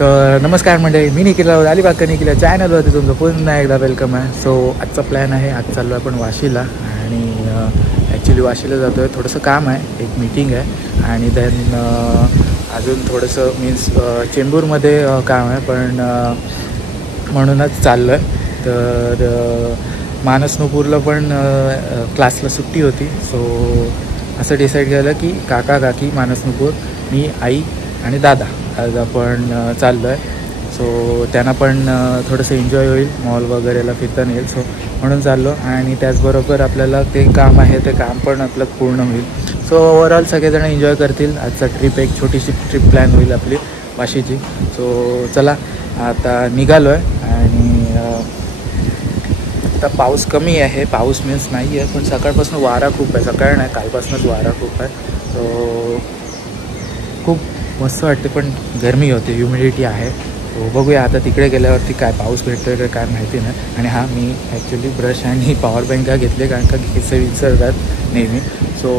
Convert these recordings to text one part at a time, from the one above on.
तर नमस्कार मंडळी, मी निखिल अलिबाग निखिल चॅनलवरती तुमचं पुन्हा एकदा वेलकम आहे. सो आजचा प्लॅन आहे, आज चाललो आहे आपण वाशीला. आणि ॲक्च्युली वाशीला जातो आहे, थोडंसं काम आहे, एक मीटिंग आहे. आणि देन अजून थोडंसं मीन्स चेंबूरमध्ये काम आहे, पण म्हणूनच चाललो आहे. तर मानसनूपूरला पण क्लासला सुट्टी होती. सो असं डिसाईड केलं की काका काकी मानसनूपूर, मी, आई आणि दादा आज आपण चाललो आहे. सो त्यांना पण थोडंसं एन्जॉय होईल, मॉल वगैरेला फिरता येईल. सो म्हणून चाललो. आणि त्याचबरोबर आपल्याला ते काम आहे, ते काम पण आपलं पूर्ण होईल. सो ओव्हरऑल सगळेजण एन्जॉय करतील. आजचा ट्रिप एक छोटीशी ट्रिप प्लॅन होईल आपली वाशीची. सो चला आता निघालो आहे. आणि आता पाऊस कमी आहे, पाऊस मीन्स नाही आहे, पण सकाळपासून वारा खूप आहे. सकाळ नाही, कालपासूनच वारा खूप आहे. सो खूप मस्त वाटते, पण गरमी होते, ह्युमिडिटी आहे. सो बघूया आता तिकडे गेल्यावरती काय पाऊस भेटतो आहे काय माहिती नाही. आणि हा मी ॲक्च्युली ब्रश आणि पॉवर बँक घेतले, कारण का किस्से विसरतात नेहमी. सो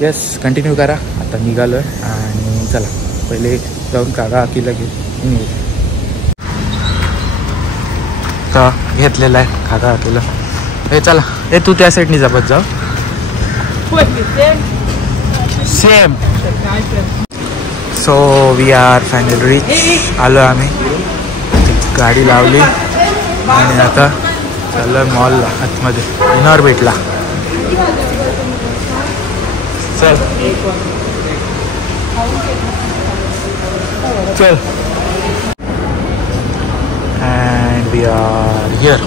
येस, कंटिन्यू करा. आता निघालो आहे आणि चला पहिले जाऊन काका आकीला घेऊन येऊ. तर घेतलेला आहे काका आकीला. हे चला, हे तू त्या साईडनी जपत जाऊ. Same. So we are final reach. आलो आम्ही, गाडी लावली आणि आता चाललो आहे मॉलला, आतमध्ये इनॉर्बिटला. चल चल. And we are here.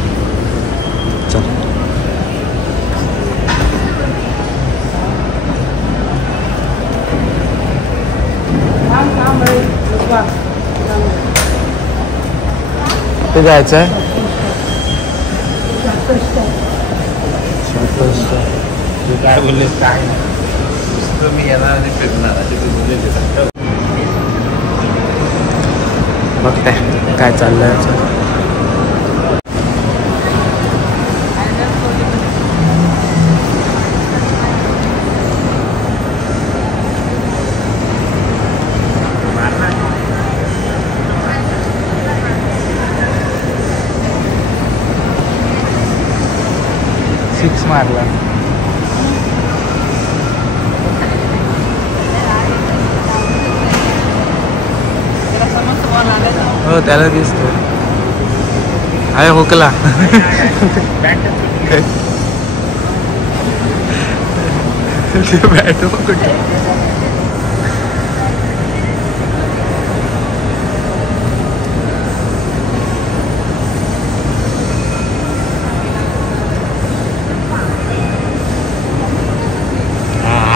चल. ते जायचं आहे काय बोलले, काय मी येणार आणि फिरणार असे ते बोलले. बघताय काय चाललं आहे. सिक्स मारला. हो त्याला दिसतो आहे हुकला. बॅट कुठे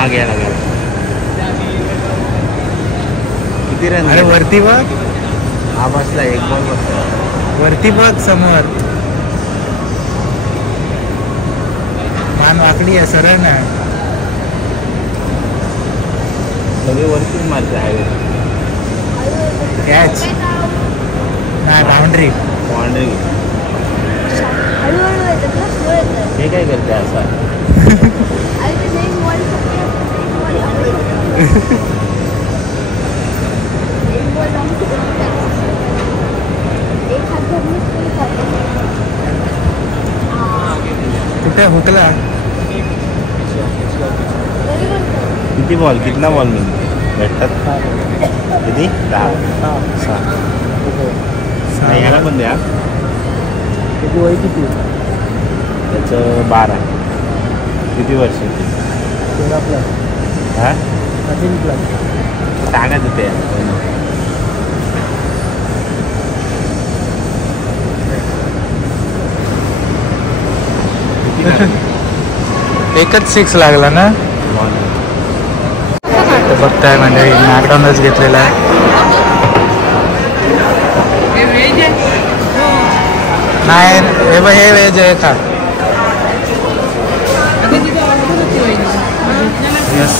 गेला गेला. किती रन? अरे वरती बघ, हा बसला, एक बॉल बसला वरती बघ समोर. मान वाकडी आहे, सरळ ना. सगळे वरतीच मारते आहे. कॅच नाही, बाउंड्री. बाउंड्री. हे काय करते असं? कुठे हुकला? किती बॉल, कितना बॉल मिळते भेटतात? किती? 6. याला पण द्या. किती वय किती त्याचं? 12. किती वर्ष? हां सांगायचं ते. एकच 6 लागला ना. तर बघताय म्हणजे मॅकडॉनल्ड्स घेतलेला आहे. नाही हे व्हेज आहे का? यस.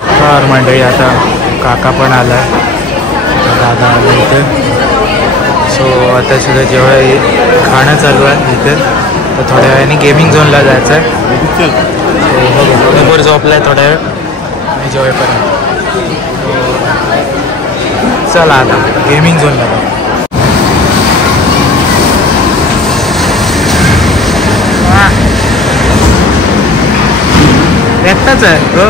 तर मंडळी आता काका पण आला आहे, दादा आला इथे. सो आता सुद्धा जेव्हा खाणं चालू आहे इथे, तर थोड्या वेळाने गेमिंग झोनला जायचं आहे. सो बघू, झोपला आहे थोड्या वेळ आणि जेवेपर्यंत. चला आता गेमिंग झोनला जाऊ. एकटाच आहे हो.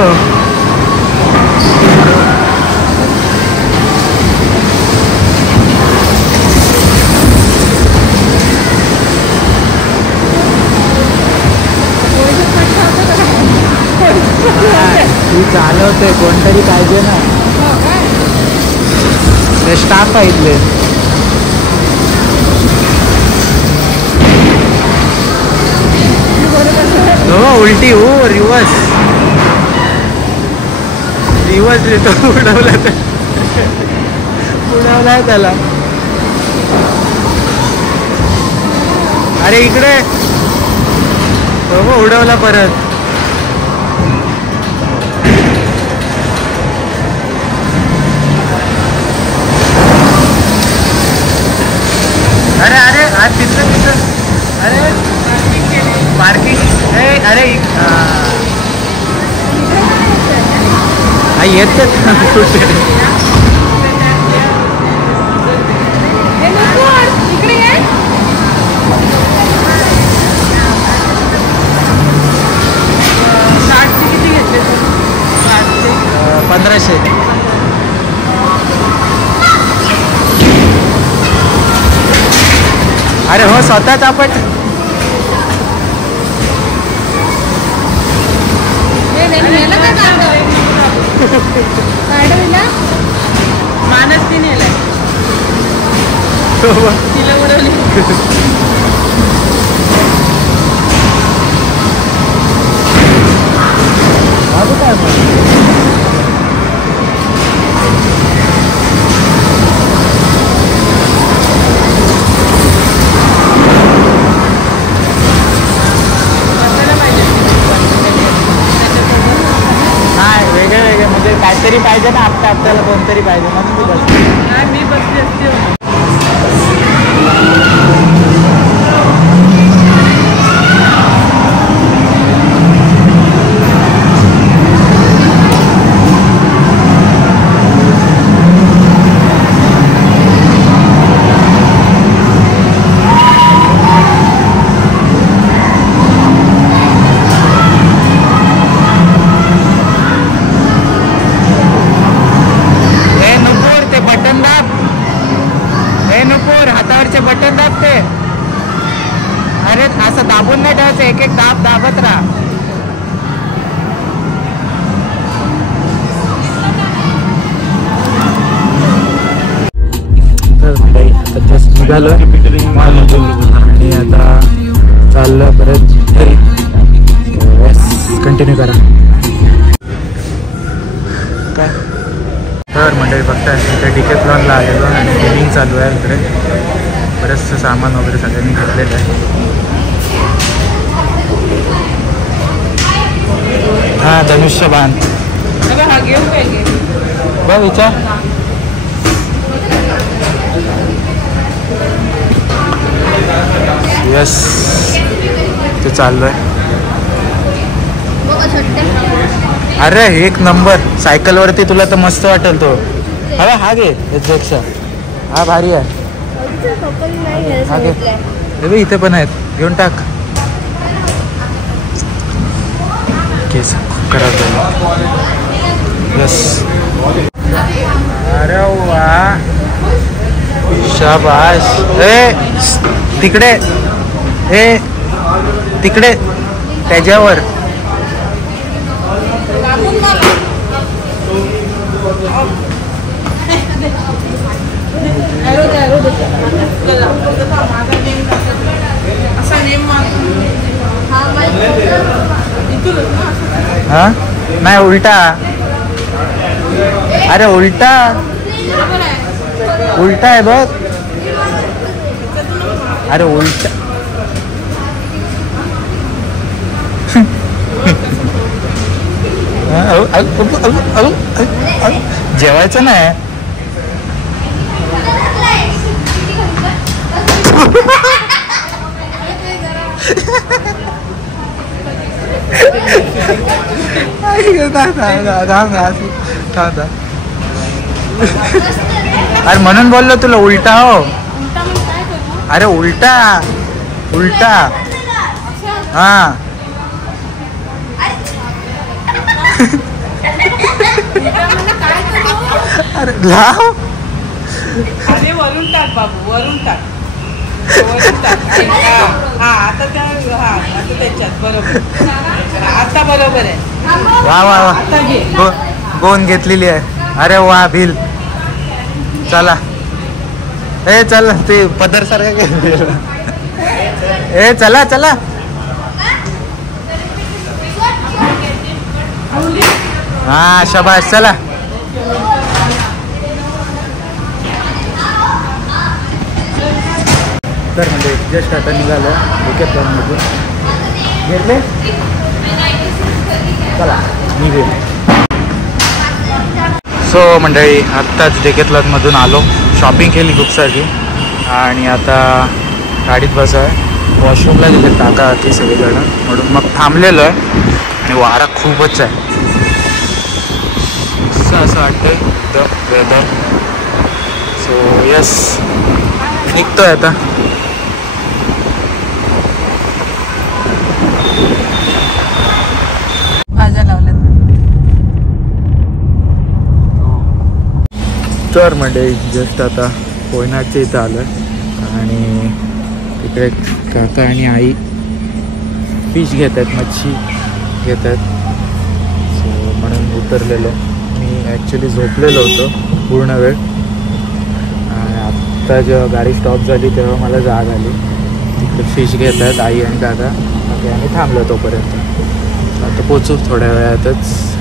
तू चालवते कोणतरी पाहिजे ना. ते स्टाफ आहे इथले. हो उलटी हो रिवर्स रिवर्स उडवला तर उडवलाय त्याला. अरे इकडे हो उडवला परत. अरे अरे आज तिथलं तिथं. अरे पार्किंग अरे येते कुठे. किती घेतले 1500. अरे हो स्वतःच आपण मानस ती नेलाय तिला उडवली. वेगळे वेगळे म्हणजे काहीतरी पाहिजे ना. आपल्याला कोणतरी पाहिजे म्हणून तू बस. मी बसली असते. हातावरचे बटन दाबते. अरे असं दाबून नाही ठेवायचं. एक एक दाबत राहा. आता जस्ट निघालो आणि आता चाललं परत घरी. कंटिन्यू करा काय. तर मंडळी बघताय इथे डिकेथलॉनला आलेलो आणि गेमिंग चालू आहे. इकडे बरंचसं सामान वगैरे सगळ्यांनी घेतलेलं आहे. हां धनुष्यबाण बघ विचार. यस ते चालू आहे. अरे एक नंबर. सायकलवरती तुला तर मस्त वाटेल तो. अरे हा घे याच्यापेक्षा हा भारी आहे. हा घे. हे बघ इथे पण आहेत. घेऊन टाक. केस खराब झाले. यस. अरे वा शाबाश. ए तिकडे ए तिकडे त्याच्यावर. हाँ नाही उलटा. अरे उलटा उलटा आहे बघ. अरे उलटा. जेवायचं नाही. अरे म्हणून बोललो तुला उलटा हो. उलटा म्हणजे काय करू? अरे उलटा उलटा हा. उलटा म्हणजे काय करू? अरे लाव. अरे वरून टाक बाबू, वरून टाक. वरून टाक. हा आता त्या आता त्याच्यात बरोबर. आता बरोबर आहे. वा वा वा. आता घे. गोन घेतलेली आहे. अरे वा भिल. चला ए चल ते पदर सारखं. ए चला चला. हा शाबास चला. तर म्हणजे जस्ट आता निघालो मधून घेतले. चला निघे. सो मंडळी आत्ताच डेकेथलॉनमधून आलो. शॉपिंग केली खूप सारी आणि आता गाडीत बसो आहे. वॉशरूमला गेले काका की सगळीकडं म्हणून मग थांबलेलो आहे आणि वारा खूपच आहे. असं वाटतं एकदम वेदर. सो यस निघतोय आता. भाज्या लावल्यात. तर म्हणजे जस्ट आता कोयनाच्या इथं आलं आणि तिकडे काका आणि आई फिश घेत आहेत, मच्छी घेत आहेत. सो म्हणून उतरलेलो. मी ॲक्च्युली झोपलेलो होतो पूर्ण वेळ आणि आत्ता जेव्हा गाडी स्टॉप झाली तेव्हा मला जाग आली. तिकडे फिश घेत आहेत आई आणि काका. बाकी आम्ही थांबलो तोपर्यंत. आता पोचू थोड्या वेळातच.